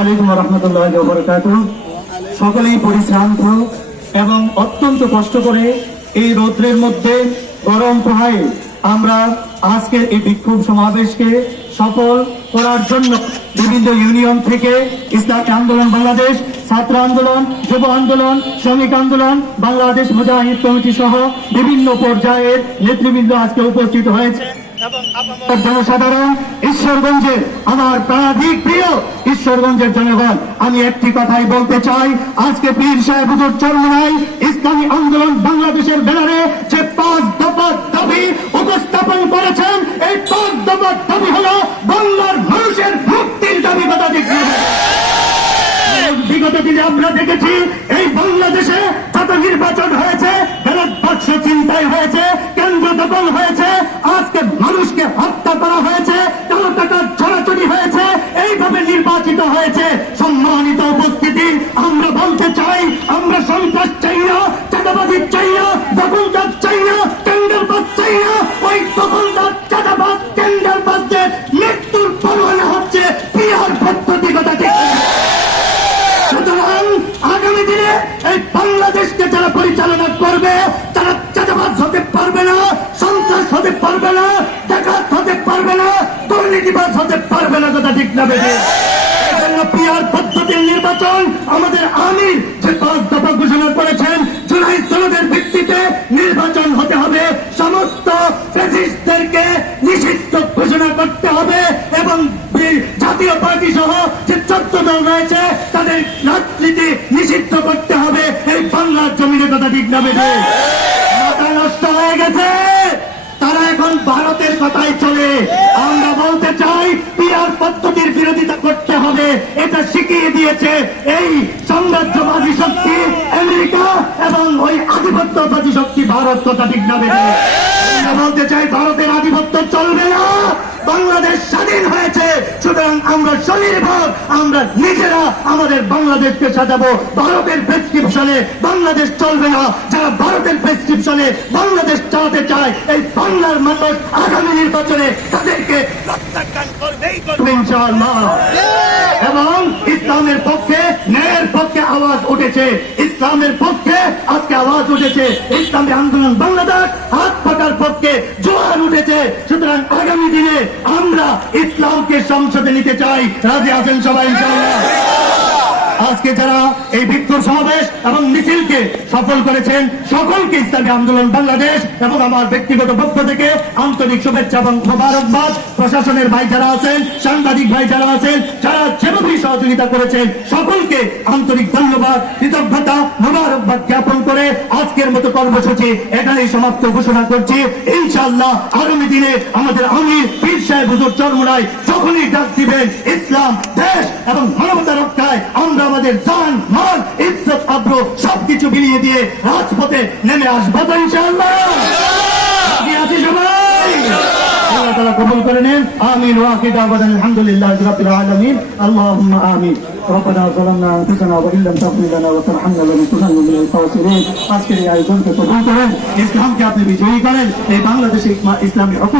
আলাইকুম রহমতুল্লাহ বরকাত সকলেই পরিশ্রান্ত এবং অত্যন্ত কষ্ট করে এই রৌদ্রের মধ্যে গরম প্রহায়ে আমরা আজকের এই বিক্ষোভ সমাবেশকে সফল করার জন্য বিভিন্ন ইউনিয়ন থেকে ইসলামী আন্দোলন, বাংলাদেশ ছাত্র আন্দোলন, যুব আন্দোলন, শ্রমিক আন্দোলন, বাংলাদেশ মুজাহিদ কমিটি সহ বিভিন্ন পর্যায়ের নেতৃবৃন্দ আজকে উপস্থিত হয়েছে। জনসাধারণ ঈশ্বরগঞ্জের আমার প্রাণাধিক প্রিয় ঈশ্বরগঞ্জের জনগণ, আমি একটি কথাই বলতে চাই। আজকে পীর সাহেব হুজুর চরমনাই ইসলামী আন্দোলন বাংলাদেশের ব্যানারে যে পাঁচ দফা দাবি উপস্থাপন করেছেন, এই পাঁচ দফা দাবি হলো বাংলার মানুষের মুক্তির দাবি কথা বিগত দিনে আমরা দেখেছি, এই বাংলাদেশে যত নির্বাচন হয়েছে বাক্স চিন্তাই হয়েছে হয়েছে সম্মানিত উপস্থিতি, আমরা বলতে চাই, আমরা সন্ত্রাস চাই না, চাঁদাবাজি চাই না, দখলদার চাই না, টেন্ডারবাজ চাই না। ওই দখলদার, চাঁদাবাজ, টেন্ডারবাজদের মৃত্যুর পরোয়ানা হচ্ছে বিহার পদ্ধতিগত সুতরাং আগামী দিনে এই বাংলাদেশকে যারা পরিচালনা করবে, তারা চাঁদাবাজ হতে পারবে না, সন্ত্রাস হতে পারবে না, ডাকাত হতে পারবে না, দুর্নীতিবাজ হতে পারবে না, কথা ঠিক না বেশি এজন্য পিয়ার পদ্ধতির নির্বাচন আমাদের আমির যে পাঁচ দফা ঘোষণা করেছেন, জুলাই সনদের ভিত্তিতে নির্বাচন হতে হবে। সমস্ত ফ্যাসিস্টদেরকে নিষিদ্ধ ঘোষণা করতে হবে এবং জাতীয় পার্টি সহ যে চোদ্দ দল রয়েছে, তাদের রাজনীতি নিষিদ্ধ করতে হবে। এই বাংলার জমিনের কথা ঠিক না মাথা নষ্ট হয়ে গেছে। তারা এখন ভারতের কথাই চলে। আমরা বলতে চাই, পিয়ার পদ্ধতির বিরোধিতা করতে হবে এটা শিখিয়ে দিয়েছে এই সাম্রাজ্যবাদী শক্তি আমেরিকা এবং ওই আধিপত্যবাদী শক্তি ভারত না বেশি আমরা বলতে চাই ভারতের আধিপত্য চলবে না। বাংলাদেশ স্বাধীন হয়েছে সুতরাং আমরা স্বনির্ভর আমরা নিজেরা আমাদের বাংলাদেশকে সাজাবো। ভারতের প্রেসক্রিপশনে বাংলাদেশ চলবে না। যারা ভারতের প্রেসক্রিপশনে বাংলাদেশ চালাতে চায় এই বাংলার মানুষ আগামী নির্বাচনে তাদেরকে প্রত্যাখ্যান করবেই ইনশাআল্লাহ। এবং ইসলামের পক্ষে ন্যায়ের পক্ষে আওয়াজ উঠেছে। ইসলামের পক্ষে আজকে আওয়াজ উঠেছে। ইসলামী আন্দোলন বাংলাদেশ হাত পাকার পক্ষে জোয়ার উঠেছে। সুতরাং আগামী দিনে আমরা ইসলামকে সংসদে নিতে চাই। রাজি আছেন সবাই আজকে যারা এই বিক্ষোভ সমাবেশ এবং মিছিলকে সফল করেছেন সকলকে ইসলামী আন্দোলন বাংলাদেশ এবং আমার ব্যক্তিগত পক্ষ থেকে আন্তরিক শুভেচ্ছা এবং মোবারকবাদ। প্রশাসনের ভাই যারা আছেন, সাংবাদিক ভাই যারা আছেন, যারা যেভাবেই সহযোগিতা করেছেন, সকলকে আন্তরিক ধন্যবাদ, কৃতজ্ঞতা, মোবারকবাদ জ্ঞাপন করে আজকের মতো কর্মসূচি এখানেই সমাপ্ত ঘোষণা করছি। ইনশাআল্লাহ আগামী দিনে আমাদের আমির পীর সাহেব হুজুর চরমুনাই যখনই ডাক দিবেন, ইসলাম, দেশ এবং মানবতা রক্ষায় আমরা আমাদের জান মাল ইজ্জত আব্র সবকিছু বিলিয়ে দিয়ে রাজপথে নেমে আসবো তো ইনশাআল্লাহ রাজি আছি সবাই আল্লাহ তাআলা কবুল করে নেন আমিন ওয়া আকিদা আবাদান আলহামদুলিল্লাহ রাব্বিল আলামিন আল্লাহুম্মা আমিন ربنا ظلمنا انفسنا وان لم تغفر لنا وترحمنا لنكونن من الخاسرين আজকের এই আয়োজনকে কবুল করেন ইসলামকে আপনি বিজয়ী করেন এই বাংলাদেশে ইসলামী হকুম